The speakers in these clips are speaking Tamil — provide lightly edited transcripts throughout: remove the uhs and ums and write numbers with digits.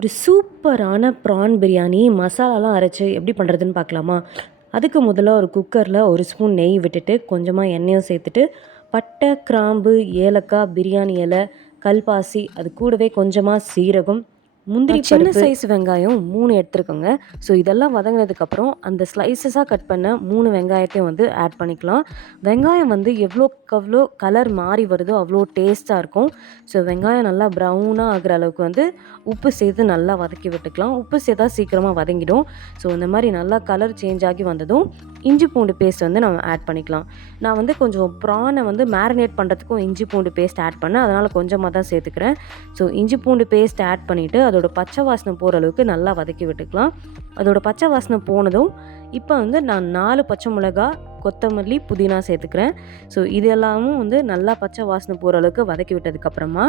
ஒரு சூப்பரான ப்ரான் பிரியாணி மசாலாலாம் அரைச்சு எப்படி பண்ணுறதுன்னு பார்க்கலாமா? அதுக்கு முதல்ல ஒரு குக்கரில் ஒரு ஸ்பூன் நெய் விட்டுட்டு, கொஞ்சமாக எண்ணெயும் சேர்த்துட்டு, பட்டை, கிராம்பு, ஏலக்காய், பிரியாணி இலை, கல்பாசி, அது கூடவே கொஞ்சமாக சீரகம், முந்திரி சின்ன சைஸ் வெங்காயம் 3 எடுத்துருக்கோங்க. ஸோ இதெல்லாம் வதங்கினதுக்கப்புறம் அந்த ஸ்லைசஸாக கட் பண்ண 3 வெங்காயத்தையும் வந்து ஆட் பண்ணிக்கலாம். வெங்காயம் வந்து எவ்வளோக்கு கலர் மாறி வருதோ அவ்வளோ டேஸ்ட்டாக இருக்கும். ஸோ வெங்காயம் நல்லா ப்ரௌனாக ஆகிற அளவுக்கு வந்து உப்பு சேர்த்து நல்லா வதக்கி விட்டுக்கலாம். உப்பு சேர்த்தா சீக்கிரமாக வதங்கிடும். ஸோ இந்த மாதிரி நல்லா கலர் சேஞ்ச் ஆகி வந்ததும் இஞ்சி பூண்டு பேஸ்ட் வந்து நம்ம ஆட் பண்ணிக்கலாம். நான் வந்து கொஞ்சம் ப்ரானை வந்து மேரினேட் பண்ணுறதுக்கும் இஞ்சி பூண்டு பேஸ்ட் ஆட் பண்ணேன். அதனால் கொஞ்சமாக தான் சேர்த்துக்கிறேன். ஸோ இஞ்சி பூண்டு பேஸ்ட் ஆட் பண்ணிவிட்டு அதோட பச்சை வாசனை போகிற அளவுக்கு நல்லா வதக்கி விட்டுக்கலாம். அதோட பச்சை வாசனை போனதும் இப்போ வந்து நான் 4 பச்சை மிளகா, கொத்தமல்லி, புதினா சேர்த்துக்கிறேன். ஸோ இது எல்லாமும் வந்து நல்லா பச்சை வாசனை போகிற அளவுக்கு வதக்கி விட்டதுக்கப்புறமா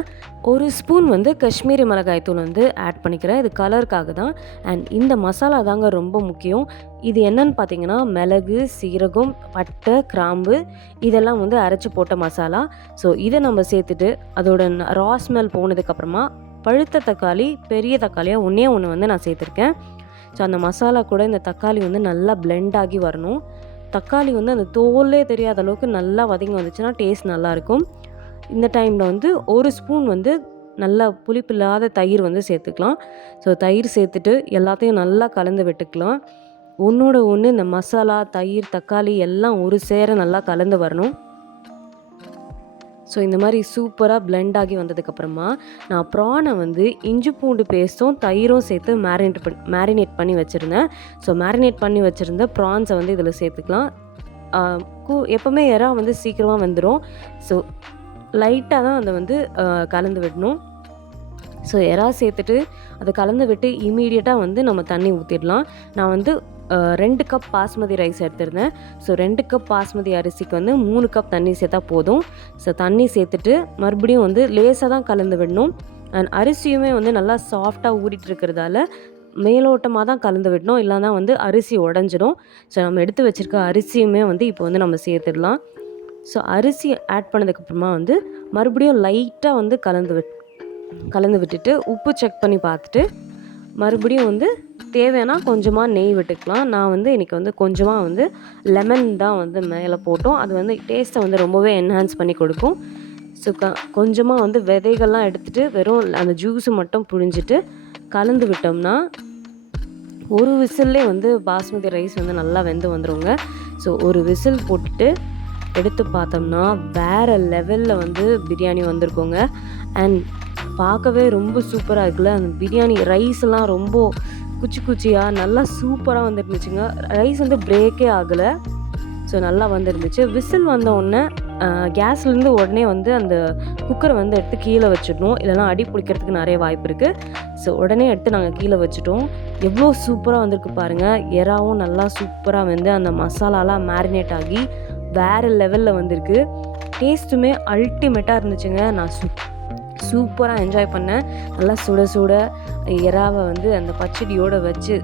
1 ஸ்பூன் வந்து காஷ்மீரி மிளகாய் தூள் வந்து ஆட் பண்ணிக்கிறேன். இது கலருக்காக தான். அண்ட் இந்த மசாலா தாங்க ரொம்ப முக்கியம். இது என்னன்னு பார்த்தீங்கன்னா மிளகு, சீரகம், பட்டை, கிராம்பு இதெல்லாம் வந்து அரைச்சி போட்ட மசாலா. ஸோ இதை நம்ம சேர்த்துட்டு அதோட ரா ஸ்மெல் போனதுக்கப்புறமா பழுத்த தக்காளி, பெரிய தக்காளியாக ஒன்றே ஒன்று வந்து நான் சேர்த்துருக்கேன். ஸோ அந்த மசாலா கூட இந்த தக்காளி வந்து நல்லா பிளெண்ட் ஆகி வரணும். தக்காளி வந்து அந்த தோலே தெரியாத அளவுக்கு நல்லா வதங்கி வந்துச்சுன்னா டேஸ்ட் நல்லாயிருக்கும். இந்த டைமில் வந்து 1 ஸ்பூன் வந்து நல்லா புளிப்பில்லாத தயிர் வந்து சேர்த்துக்கலாம். ஸோ தயிர் சேர்த்துட்டு எல்லாத்தையும் நல்லா கலந்து விட்டுக்கலாம். ஒன்றோட ஒன்று இந்த மசாலா, தயிர், தக்காளி எல்லாம் ஒரு சேர நல்லா கலந்து வரணும். ஸோ இந்த மாதிரி சூப்பராக பிளெண்ட் ஆகி வந்ததுக்கப்புறமா நான் ப்ரானை வந்து இஞ்சி பூண்டு பேஸ்ட்டும் தயிரும் சேர்த்து மேரினேட் பண்ணி வச்சுருந்தேன். ஸோ மேரினேட் பண்ணி வச்சுருந்த ப்ரான்ஸை வந்து இதில் சேர்த்துக்கலாம். எப்போவுமே எறா வந்து சீக்கிரமாக வந்துடும். ஸோ லைட்டாக தான் அதை வந்து கலந்து விடணும். ஸோ எறா சேர்த்துட்டு அதை கலந்து விட்டு இமீடியட்டாக வந்து நம்ம தண்ணி ஊற்றிடலாம். நான் வந்து 2 கப் பாஸ்மதி ரைஸ் எடுத்திருந்தேன். ஸோ 2 கப் பாஸ்மதி அரிசிக்கு வந்து 3 கப் தண்ணி சேர்த்தா போதும். ஸோ தண்ணி சேர்த்துட்டு மறுபடியும் வந்து லேசாக தான் கலந்து விடணும். அண்ட் அரிசியுமே வந்து நல்லா சாஃப்டாக ஊறிட்டு இருக்கிறதால மேலோட்டமாக தான் கலந்து விடணும். இல்லைனா வந்து அரிசி உடஞ்சிடும். ஸோ நம்ம எடுத்து வச்சுருக்க அரிசியுமே வந்து இப்போ வந்து நம்ம சேர்த்துடலாம். ஸோ அரிசி ஆட் பண்ணதுக்கப்புறமா வந்து மறுபடியும் லைட்டாக வந்து கலந்து விட்டுட்டு உப்பு செக் பண்ணி பார்த்துட்டு மறுபடியும் வந்து தேவைன்னா கொஞ்சமாக நெய் விட்டுக்கலாம். நான் வந்து இன்றைக்கி வந்து கொஞ்சமாக வந்து லெமன் தான் வந்து மேலே போட்டோம். அது வந்து டேஸ்ட்டை வந்து ரொம்பவே என்ஹான்ஸ் பண்ணி கொடுக்கும். ஸோ கொஞ்சமாக வந்து விதைகள்லாம் எடுத்துகிட்டு வெறும் அந்த ஜூஸு மட்டும் புழிஞ்சிட்டு கலந்து விட்டோம்னா ஒரு விசில்லே வந்து பாஸ்மதி ரைஸ் வந்து நல்லா வெந்து வந்துடுங்க. ஸோ ஒரு விசில் போட்டுட்டு எடுத்து பார்த்தோம்னா வேறு லெவலில் வந்து பிரியாணி வந்திருக்கோங்க. அண்ட் பார்க்கவே ரொம்ப சூப்பராக இருக்குல்ல. அந்த பிரியாணி ரைஸ்லாம் ரொம்ப குச்சியாக நல்லா சூப்பராக வந்துருந்துச்சுங்க. ரைஸ் வந்து பிரேக்கே ஆகலை. ஸோ நல்லா வந்துருந்துச்சு. விசில் வந்த உடனே கேஸ்லேருந்து உடனே வந்து அந்த குக்கரை வந்து எடுத்து கீழே வச்சிடணும். இல்லைனா அடி பிடிக்கிறதுக்கு நிறைய வாய்ப்பு இருக்குது. ஸோ உடனே எடுத்து நாங்கள் கீழே வச்சுட்டோம். எவ்வளோ சூப்பராக வந்திருக்கு பாருங்கள். எறாவும் நல்லா சூப்பராக வந்து அந்த மசாலாலாம் மேரினேட் ஆகி வேறு லெவலில் வந்திருக்கு. டேஸ்ட்டுமே அல்டிமேட்டாக இருந்துச்சுங்க. நான் சூப்பராக என்ஜாய் பண்ணேன். நல்லா சுட சுட எறாவை வந்து அந்த பச்சடியோடு வச்சு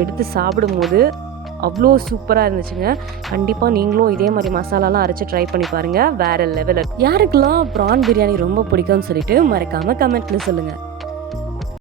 எடுத்து சாப்பிடும்போது அவ்வளோ சூப்பராக இருந்துச்சுங்க. கண்டிப்பாக நீங்களும் இதே மாதிரி மசாலாலாம் அரைச்சி ட்ரை பண்ணி பாருங்கள். வேறு லெவலில். யாருக்கெல்லாம் ப்ரான் பிரியாணி ரொம்ப பிடிக்கும்னு சொல்லிட்டு மறக்காமல் கமெண்ட்டில் சொல்லுங்கள்.